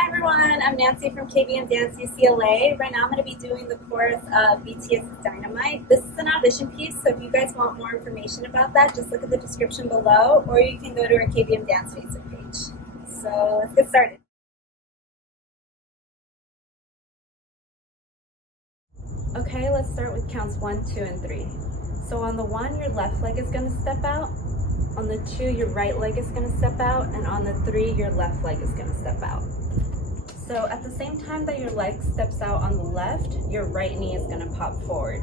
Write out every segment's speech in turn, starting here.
Hi everyone, I'm Nancy from KBM Dance, UCLA. Right now I'm going to be doing the chorus of BTS's Dynamite. This is an audition piece, so if you guys want more information about that, just look at the description below, or you can go to our KBM Dance Facebook page. So let's get started. Okay, let's start with counts 1, 2, and 3. So on the 1, your left leg is going to step out. On the 2, your right leg is going to step out. And on the 3, your left leg is going to step out. So at the same time that your leg steps out on the left, your right knee is going to pop forward.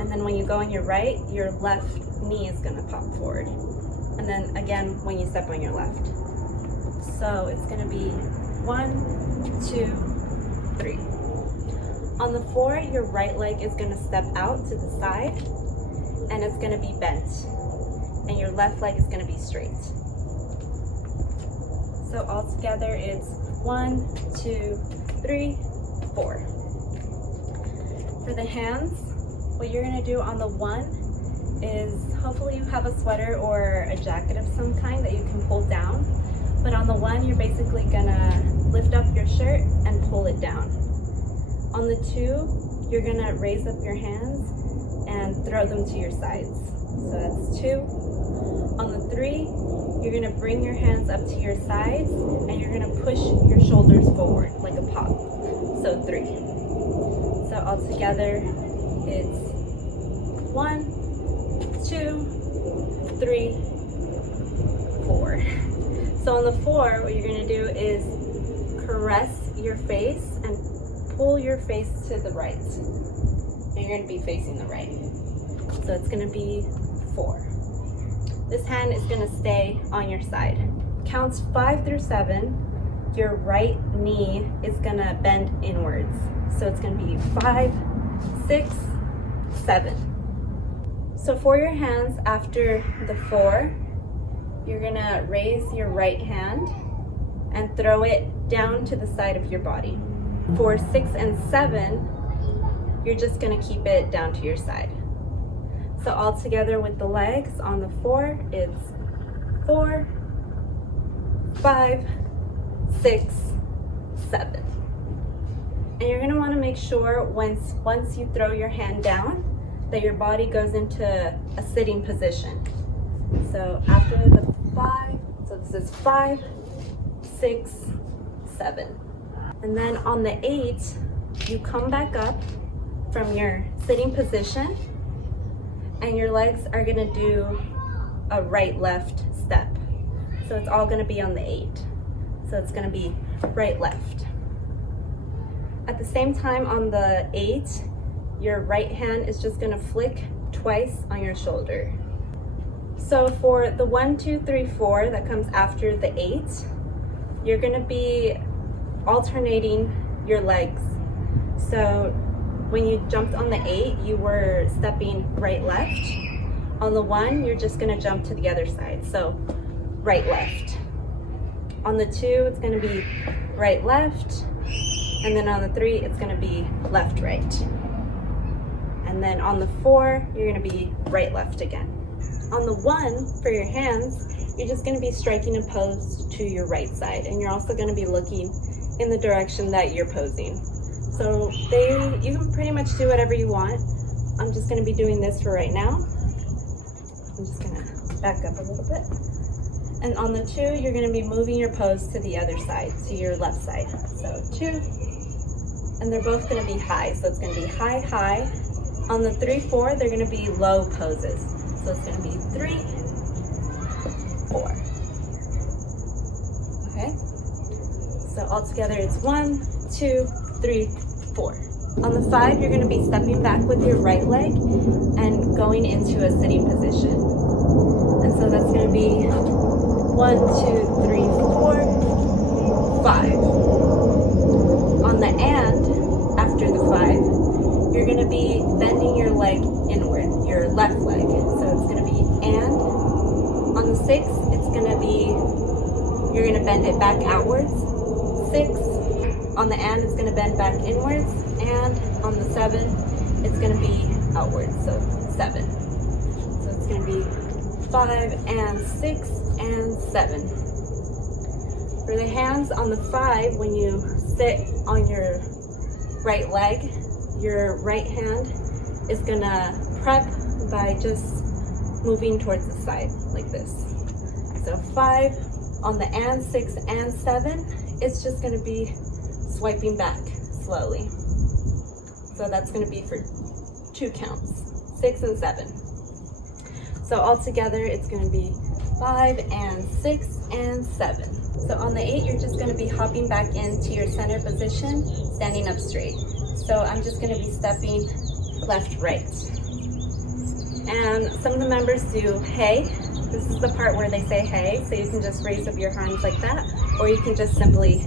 And then when you go on your right, your left knee is going to pop forward. And then again, when you step on your left. So it's going to be 1, 2, 3. On the 4, your right leg is going to step out to the side, and it's going to be bent. And your left leg is going to be straight. So all together it's 1, 2, 3, 4. For the hands, what you're going to do on the 1 is, hopefully you have a sweater or a jacket of some kind that you can pull down. But on the 1, you're basically going to lift up your shirt and pull it down. On the 2, you're going to raise up your hands and throw them to your sides. So that's 2. On the 3, you're going to bring your hands up to your sides and you're going to push your shoulders forward like a pop. So 3. So all together it's 1, 2, 3, 4. So on the 4, what you're going to do is caress your face and pull your face to the right. And you're going to be facing the right. So it's going to be 4. This hand is going to stay on your side. Counts 5 through 7, your right knee is going to bend inwards. So it's going to be 5, 6, 7. So for your hands after the 4, you're going to raise your right hand and throw it down to the side of your body. For 6 and 7, you're just going to keep it down to your side. So all together with the legs on the 4, it's 4, 5, 6, 7. And you're going to want to make sure once you throw your hand down that your body goes into a sitting position. So after the 5, so this is 5, 6, 7. And then on the 8, you come back up from your sitting position and your legs are going to do a right-left step. So it's all going to be on the 8. So it's going to be right-left. At the same time on the 8, your right hand is just going to flick twice on your shoulder. So for the 1, 2, 3, 4 that comes after the 8, you're going to be alternating your legs. So when you jumped on the 8, you were stepping right-left. On the 1, you're just going to jump to the other side. So right-left. On the 2, it's going to be right-left. And then on the 3, it's going to be left-right. And then on the 4, you're going to be right-left again. On the 1, for your hands, you're just going to be striking a pose to your right side. And you're also going to be looking in the direction that you're posing. So you can pretty much do whatever you want. I'm just going to be doing this for right now. I'm just going to back up a little bit. And on the 2, you're going to be moving your pose to the other side, to your left side. So 2, and they're both going to be high. So it's going to be high, high. On the 3, 4, they're going to be low poses. So it's going to be 3, 4. Okay? So all together it's 1, 2, 3, 4. On the 5, you're going to be stepping back with your right leg and going into a sitting position. And so that's going to be 1, 2, 3, 4, 5. On the and, after the 5, you're going to be bending your leg inward, your left leg. So it's going to be and. On the 6, it's going to be, you're going to bend it back outwards. 6. On the and, it's going to bend back inwards, and on the 7, it's going to be outwards, so 7. So it's going to be 5 and 6 and 7. For the hands on the 5, when you sit on your right leg, your right hand is gonna prep by just moving towards the side like this. So 5 on the and 6 and 7, it's just gonna be swiping back slowly. So that's gonna be for 2 counts, 6 and 7. So altogether, it's gonna be 5 and 6 and 7. So on the 8, you're just gonna be hopping back into your center position, standing up straight. So I'm just gonna be stepping left, right. And some of the members do hey. This is the part where they say hey, so you can just raise up your arms like that, or you can just simply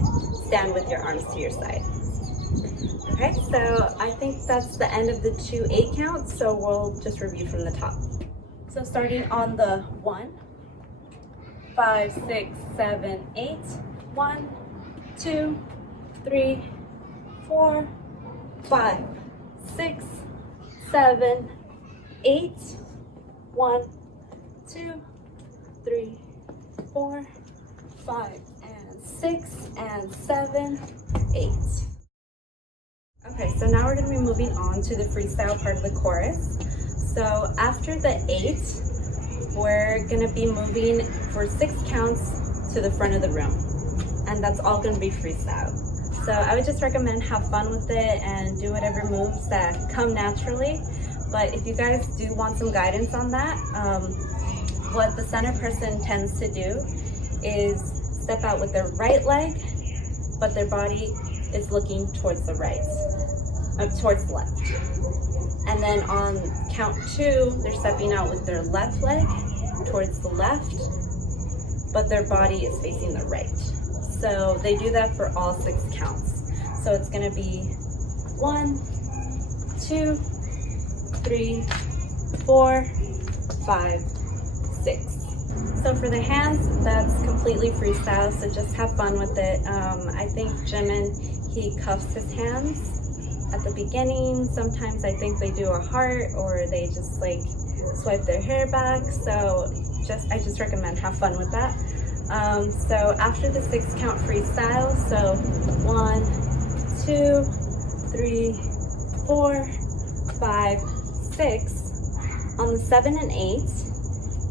stand with your arms to your side. Okay, so I think that's the end of the 2 8 counts, so we'll just review from the top. So starting on the 1, 5, 6, 7, 8, 1, 2, 3, 4, 5, 6, 7, 8, 1, 2, 3, 4, 5, and 6, and 7, 8. Okay, so now we're going to be moving on to the freestyle part of the chorus. So after the 8, we're going to be moving for 6 counts to the front of the room. And that's all going to be freestyle. So I would just recommend have fun with it and do whatever moves that come naturally. But if you guys do want some guidance on that, what the center person tends to do is step out with their right leg, but their body is looking towards the right, towards the left. And then on count 2, they're stepping out with their left leg towards the left, but their body is facing the right. So they do that for all 6 counts. So it's gonna be 1, 2, 3, 4, 5, 6. So for the hands, that's completely freestyle, so just have fun with it. I think Jimin, he cuffs his hands at the beginning. Sometimes I think they do a heart, or they just like swipe their hair back. So I just recommend have fun with that. So after the 6 count freestyle, so 1, 2, 3, 4, 5, 6. On the 7 and 8,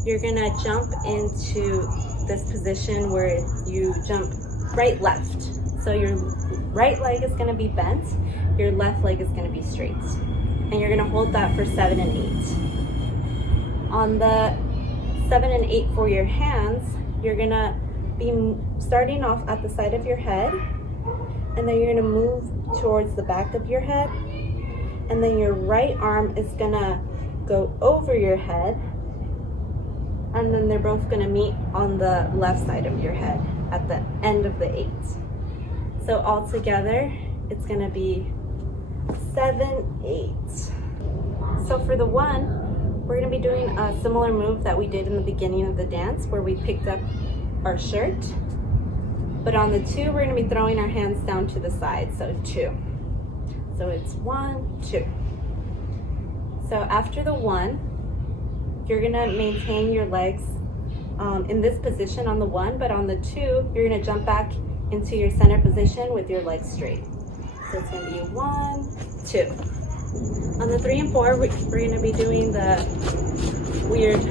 you're gonna jump into this position where you jump right, left. So your right leg is gonna be bent, your left leg is gonna be straight. And you're gonna hold that for 7 and 8. On the 7 and 8 for your hands, you're gonna be starting off at the side of your head, and then you're gonna move towards the back of your head, and then your right arm is gonna go over your head, and then they're both gonna meet on the left side of your head at the end of the 8. So all together, it's gonna be 7, 8. So for the 1, we're gonna be doing a similar move that we did in the beginning of the dance, where we picked up our shirt. But on the 2, we're gonna be throwing our hands down to the side, so 2. So it's 1, 2. So after the 1, you're gonna maintain your legs in this position on the 1, but on the 2, you're gonna jump back into your center position with your legs straight. So it's gonna be 1, 2. On the 3 and 4, we're gonna be doing the weird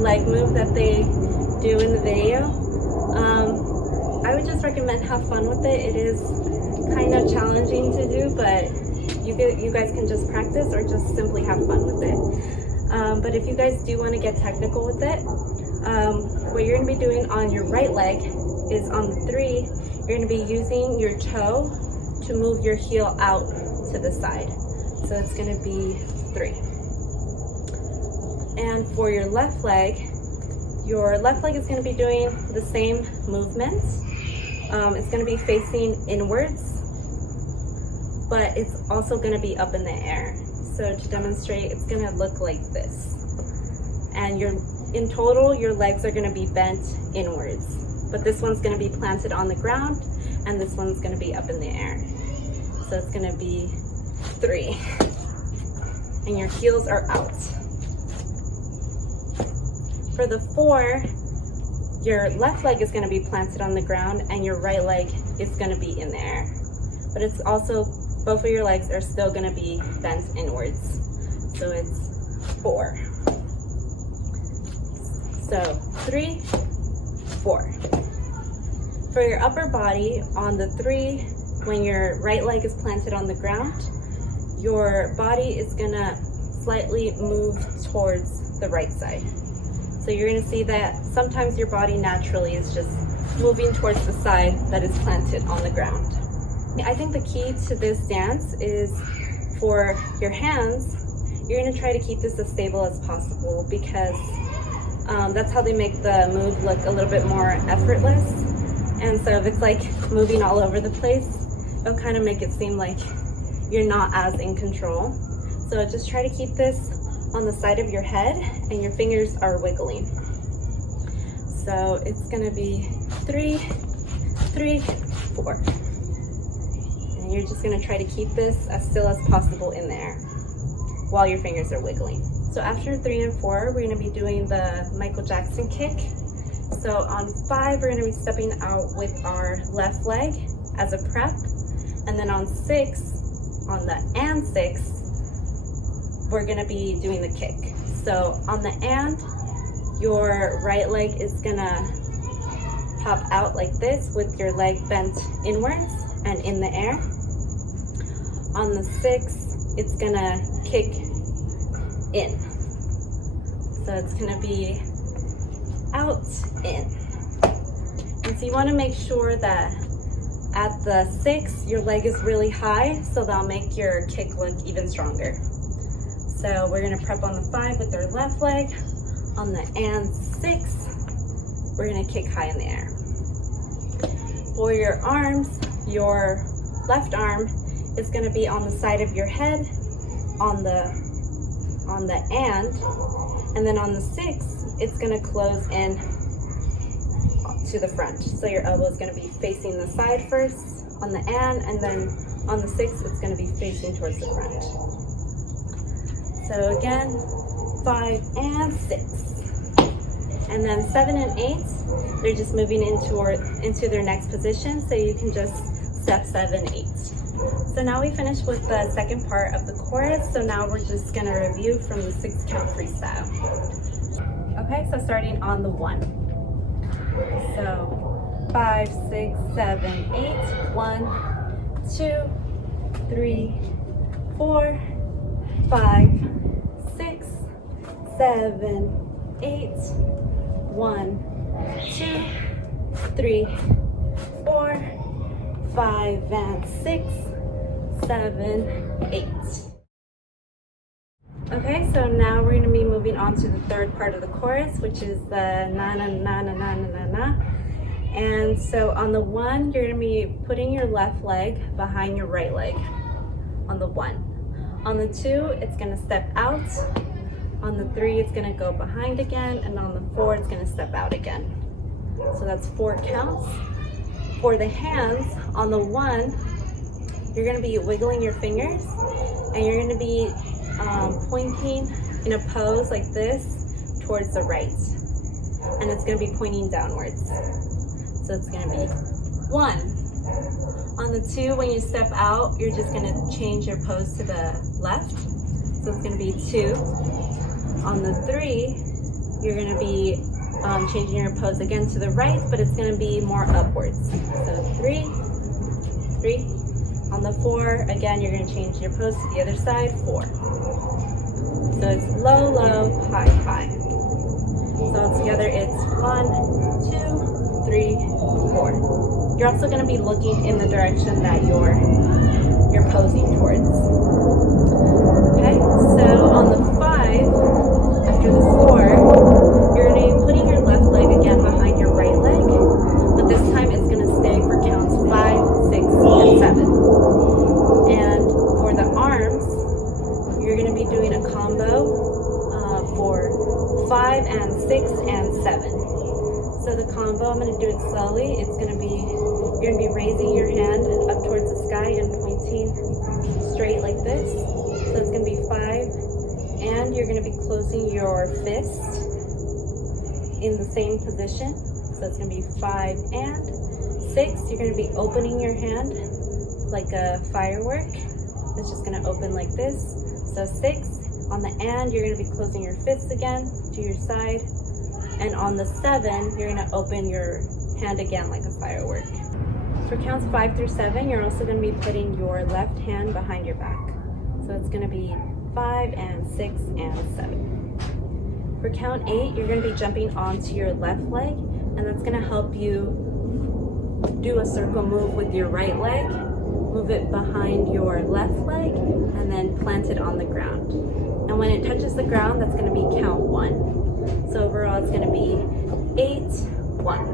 leg move that they do in the video. I would just recommend have fun with it. It is kind of challenging to do, but you guys can just practice or just simply have fun with it. But if you guys do want to get technical with it, what you're going to be doing on your right leg is on the 3, you're going to be using your toe to move your heel out to the side. So it's going to be 3. And for your left leg is going to be doing the same movements. It's going to be facing inwards, but it's also going to be up in the air. So to demonstrate, it's going to look like this. And in total, your legs are going to be bent inwards, but this one's going to be planted on the ground, and this one's going to be up in the air. So it's going to be 3. And your heels are out. For the 4, your left leg is going to be planted on the ground and your right leg is going to be in the air. But it's also, both of your legs are still going to be bent inwards. So it's 4. So 3, 4. For your upper body, on the 3, when your right leg is planted on the ground, your body is going to slightly move towards the right side. So you're going to see that sometimes your body naturally is just moving towards the side that is planted on the ground. I think the key to this dance is for your hands, you're going to try to keep this as stable as possible because that's how they make the move look a little bit more effortless. And so if it's like moving all over the place, it'll kind of make it seem like you're not as in control. So just try to keep this on the side of your head and your fingers are wiggling. So it's gonna be 3, 3, 4. And you're just gonna try to keep this as still as possible in there while your fingers are wiggling. So after 3 and 4, we're gonna be doing the Michael Jackson kick. So on 5, we're gonna be stepping out with our left leg as a prep. And then on 6, on the and 6, we're gonna be doing the kick. So on the and, your right leg is gonna pop out like this with your leg bent inwards and in the air. On the 6, it's gonna kick in. So it's gonna be out, in. And so you wanna make sure that at the 6, your leg is really high, so that'll make your kick look even stronger. So we're gonna prep on the 5 with our left leg. On the and 6, we're gonna kick high in the air. For your arms, your left arm is gonna be on the side of your head on the and then on the 6, it's gonna close in to the front. So your elbow is gonna be facing the side first on the and then on the 6, it's gonna be facing towards the front. So again, 5 and 6. And then 7 and 8, they're just moving into their next position, so you can just step 7, 8. So now we finished with the second part of the chorus, so now we're just gonna review from the 6 count freestyle. Okay, so starting on the 1. So 5, 6, 7, 8, 1, 2, 3, 4, 5, 6, 7, 8, 1, 2, 3, 4, 5, and 6, 7, 8. Okay, so now we're going to be moving on to the third part of the chorus, which is the na na na na na na na. And so on the 1, you're going to be putting your left leg behind your right leg on the 1. On the 2, it's going to step out. On the 3, it's going to go behind again. And on the 4, it's going to step out again. So that's 4 counts. For the hands, on the 1, you're going to be wiggling your fingers and you're going to be pointing in a pose like this towards the right. And it's going to be pointing downwards. So it's going to be 1. On the 2, when you step out, you're just going to change your pose to the left. So it's going to be 2. On the 3, you're going to be changing your pose again to the right, but it's going to be more upwards. So 3, 3. On the 4, again, you're going to change your pose to the other side, 4. So it's low, low, high, high. So altogether it's 1, 2, 3, 4. You're also going to be looking in the direction that you're posing towards. Okay, so on the 5, after the 4, you're going to be putting your left leg again behind your right leg, but this time it's going to stay for counts 5, 6, and 7. And for the arms, you're going to be doing a combo for 5 and 6 and 7. So the combo, I'm going to do it slowly. You're going to be raising your hand up towards the sky and pointing straight like this. So it's going to be 5, and you're going to be closing your fist in the same position. So So it's gonna be 5 and 6. You're gonna be opening your hand like a firework. It's just gonna open like this. So 6. On the and, you're gonna be closing your fists again to your side. And on the 7, you're gonna open your hand again like a firework. For counts 5 through 7, you're also gonna be putting your left hand behind your back. So it's gonna be 5 and 6 and 7. For count 8, you're gonna be jumping onto your left leg, and that's gonna help you do a circle move with your right leg. Move it behind your left leg, and then plant it on the ground. And when it touches the ground, that's gonna be count 1. So overall, it's gonna be 8, 1.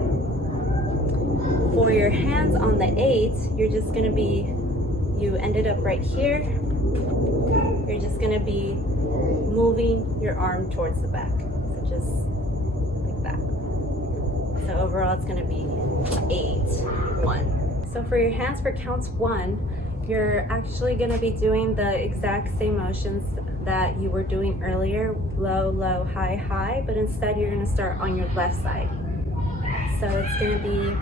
For your hands on the 8, you're just gonna be, you ended up right here. You're just gonna be moving your arm towards the back. So just like that. So overall, it's gonna be 8, 1. So for your hands for counts 1, you're actually gonna be doing the exact same motions that you were doing earlier, low, low, high, high, but instead you're gonna start on your left side. So it's gonna be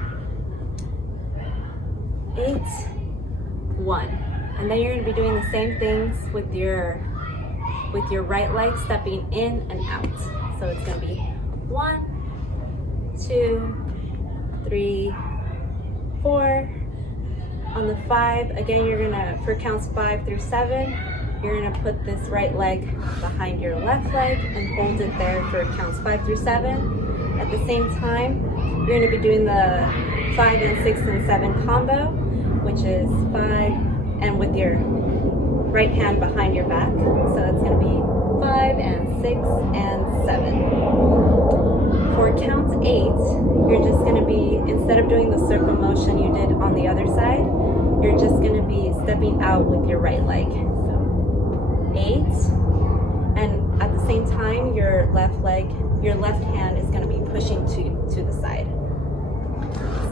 8, 1. And then you're gonna be doing the same things with your right leg, stepping in and out. So it's gonna be 1, 2, 3, 4. On the 5, again, you're gonna, for counts 5 through 7, you're gonna put this right leg behind your left leg and hold it there for counts 5 through 7. At the same time, you're gonna be doing the 5 and 6 and 7 combo, which is 5 and with your right hand behind your back. So that's gonna be 5 and 6 and 7. For count 8, you're just gonna be, instead of doing the circle motion you did on the other side, you're just gonna be stepping out with your right leg. So 8, and at the same time, your left hand is gonna be pushing to the side.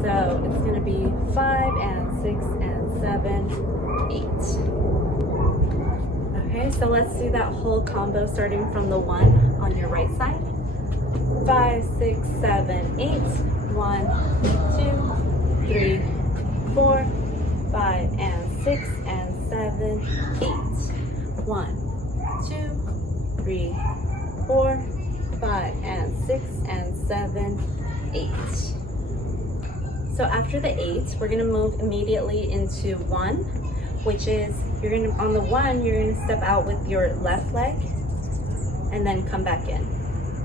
So it's gonna be 5 and 6 and 7, 8. Okay, so let's do that whole combo starting from the 1 on your right side. 5, 6, 7, 8. 1, 2, 3, 4, 5 and 6 and 7, 8. 1, 2, 3, 4, 5 and 6 and 7, 8. So after the 8, we're gonna move immediately into 1, which is, you're gonna, on the 1, you're gonna step out with your left leg and then come back in.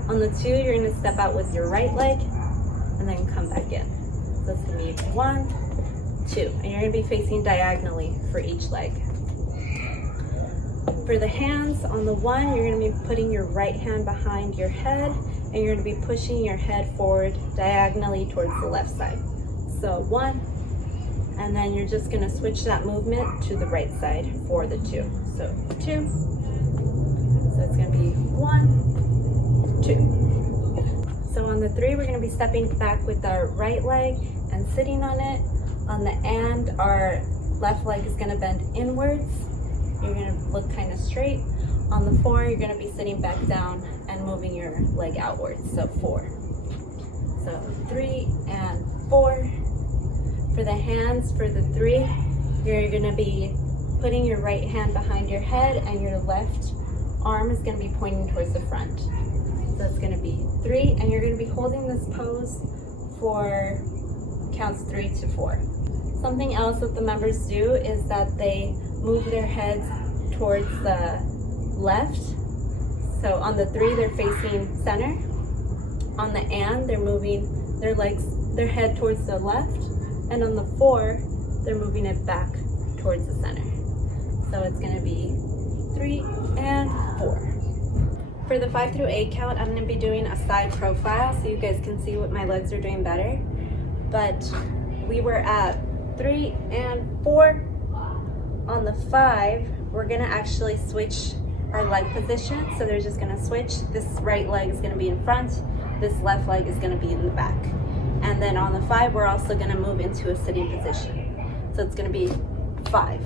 On the 2, you're gonna step out with your right leg and then come back in. So it's gonna be 1, 2, and you're gonna be facing diagonally for each leg. For the hands, on the 1, you're gonna be putting your right hand behind your head, and you're gonna be pushing your head forward diagonally towards the left side. So 1, and then you're just gonna switch that movement to the right side for the 2. So 2, so it's gonna be 1, 2. So on the 3, we're gonna be stepping back with our right leg and sitting on it. On the and, our left leg is gonna bend inwards. You're gonna look kind of straight. On the 4, you're gonna be sitting back down and moving your leg outwards, so 4. So 3 and 4. For the hands, for the 3, you're gonna be putting your right hand behind your head and your left arm is gonna be pointing towards the front. So it's gonna be 3, and you're gonna be holding this pose for counts 3 to 4. Something else that the members do is that they move their heads towards the left. So on the 3, they're facing center. On the and, they're moving their head towards the left. And on the 4, they're moving it back towards the center. So it's gonna be 3 and 4. For the 5 through 8 count, I'm gonna be doing a side profile so you guys can see what my legs are doing better. But we were at 3 and 4. On the 5, we're gonna actually switch our leg position. So they're just gonna switch. This right leg is gonna be in front. This left leg is gonna be in the back. And then on the 5, we're also gonna move into a sitting position. So it's gonna be 5.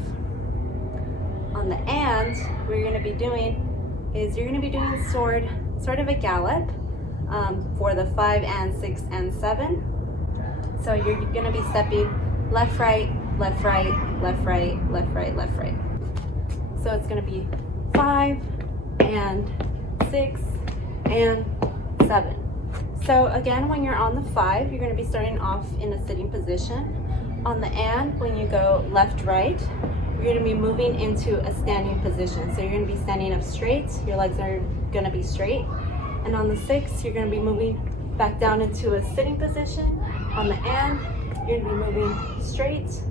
On the and, what you're gonna be doing is you're gonna be doing sort of a gallop for the 5 and 6 and 7. So you're gonna be stepping left, right, left, right, left, right, left, right, left, right. So it's gonna be 5 and 6 and 7. So again, when you're on the 5, you're gonna be starting off in a sitting position. On the and, when you go left, right, you're gonna be moving into a standing position. So you're gonna be standing up straight, your legs are gonna be straight. And on the 6, you're gonna be moving back down into a sitting position. On the and, you're gonna be moving straight.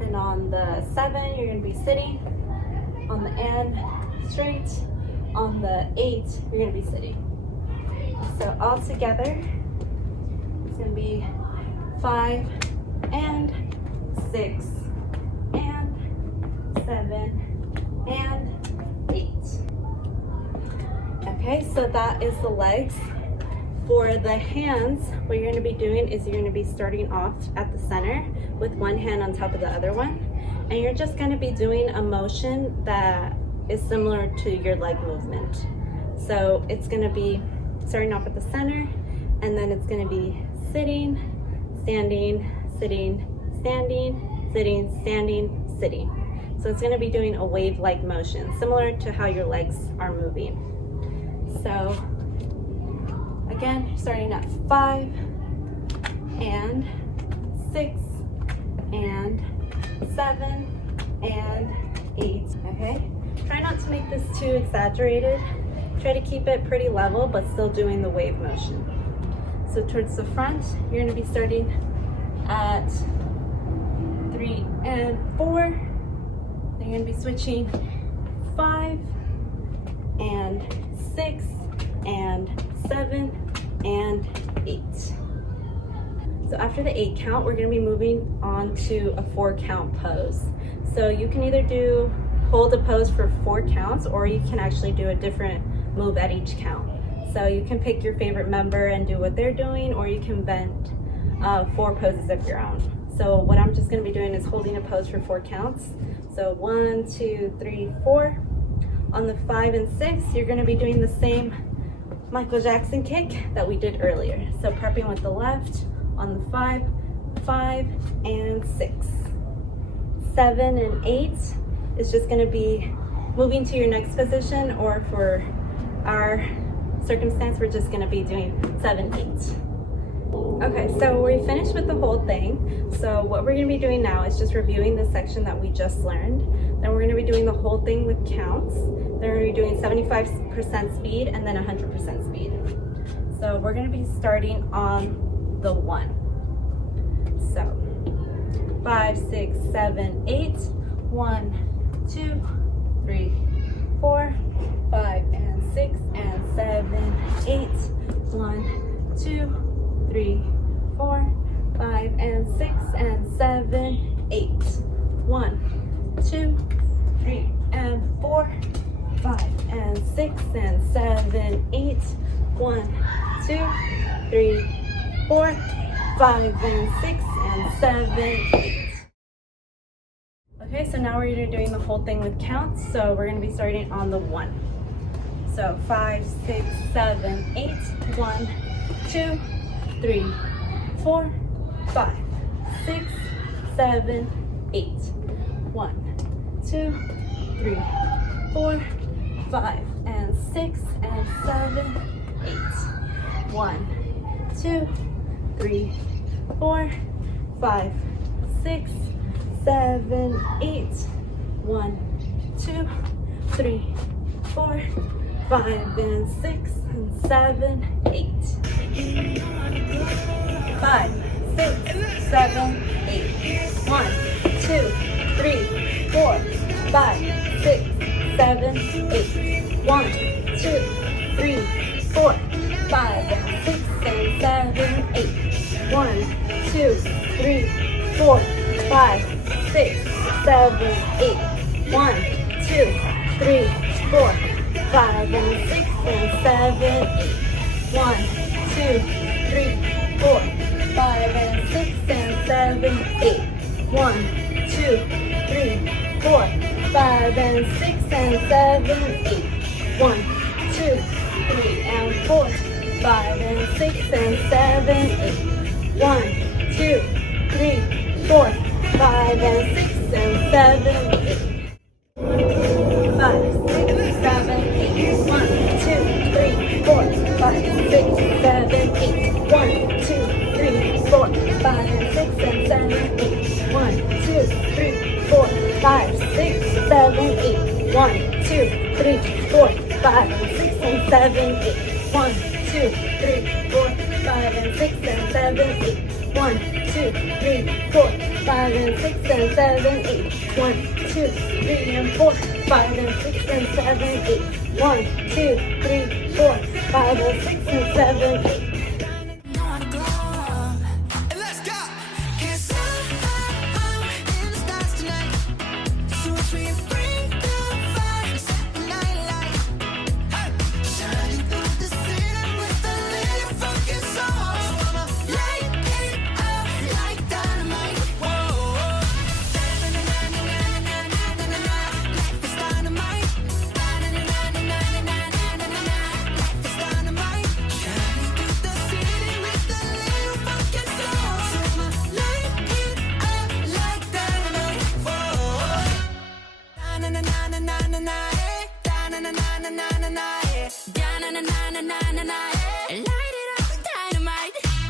And on the 7, you're gonna be sitting. On the and, straight. On the 8, you're gonna be sitting. So all together, it's gonna be 5 and 6 and 7 and 8. Okay, so that is the legs. For the hands, what you're gonna be doing is you're gonna be starting off at the center with one hand on top of the other one. And you're just gonna be doing a motion that is similar to your leg movement. So it's gonna be starting off at the center, and then it's gonna be sitting, standing, sitting, standing, sitting, standing, sitting. So it's gonna be doing a wave-like motion, similar to how your legs are moving. So again, starting at 5 and 6 and 7 and 8, okay? Try not to make this too exaggerated. Try to keep it pretty level, but still doing the wave motion. So towards the front, you're gonna be starting at 3 and 4. Then you're gonna be switching 5 and 6 and 7 and 8. So after the 8 count, we're gonna be moving on to a 4 count pose. So you can either hold a pose for 4 counts, or you can actually do a different move at each count. So you can pick your favorite member and do what they're doing, or you can bend 4 poses of your own. So what I'm just gonna be doing is holding a pose for 4 counts. So 1, 2, 3, 4. On the 5 and 6, you're gonna be doing the same Michael Jackson kick that we did earlier. So prepping with the left on the 5, 5 and 6. 7 and 8 is just gonna be moving to your next position, or for our circumstance, we're just gonna be doing 7, 8. Okay, so we finished with the whole thing. So what we're gonna be doing now is just reviewing the section that we just learned. Then we're gonna be doing the whole thing with counts. Then we're gonna be doing 75% speed and then 100% speed. So we're gonna be starting on the 1. So 5, 6, 7, 8. 1, 2, 3, 4, 5 and 6 and 7, 8. 1, 2, 3, 4, 5 and 6 and 7, 8. 1, 2, 3 and 4, 5 and 6 and 7, 8. 1, 2, 3, 4, 5 and 6 and 7, 8. Okay, so now we're gonna be doing the whole thing with counts. So we're gonna be starting on the 1. So 5, 6, 7, 8. 1, 2, 3, 4, 5, 6, 7, 8. 1, 2, 3, 4, 5 and 6 and 7, 8. 1, 2, 3, 4, 5, 6, 7, 8. 1, 2, 3, 4, 5 and 6 and 7, 8. 5, 6, 7, 8. 1, 2, 3, 4, 5, 6, 7, 8. 1, 2, 3, 4, 5 and 6 and 7, 8. 1, 2, 3, 4, 5, 6, 7, 8. 1, 2, 3, 4, 5 and 6 and 7, 8. 1, 2, 3, 4, 5 and 6 and 7, 8. 1, 2, 3, 4, 5 and 6 and 7, 8. 1, 2, 3 and 4, 5 and 6 and 7, 8. 1, 2, 3, 4, 5, and 6, and 7, 8. 5, 6, 7, 8. 1, 2, 3, 4, 5, 6, 7, 8. 1, 2, 3, 4, 5, and 6, and 7, 8. 1, 2, 3, 4, 5, 6, 7, 8. 1, 2, 3, 4, 5, and 6, and 7, 8. 1, 2, 3, 4, 5, and 6, and 7, 8. 1, 2, 3, 4, 5, and 6, and 7, 8. 1, 2, 3, and 4, 5, and 6, and 7, 8. 1, 2, 3, 4, 5, and 6, and 7, 8.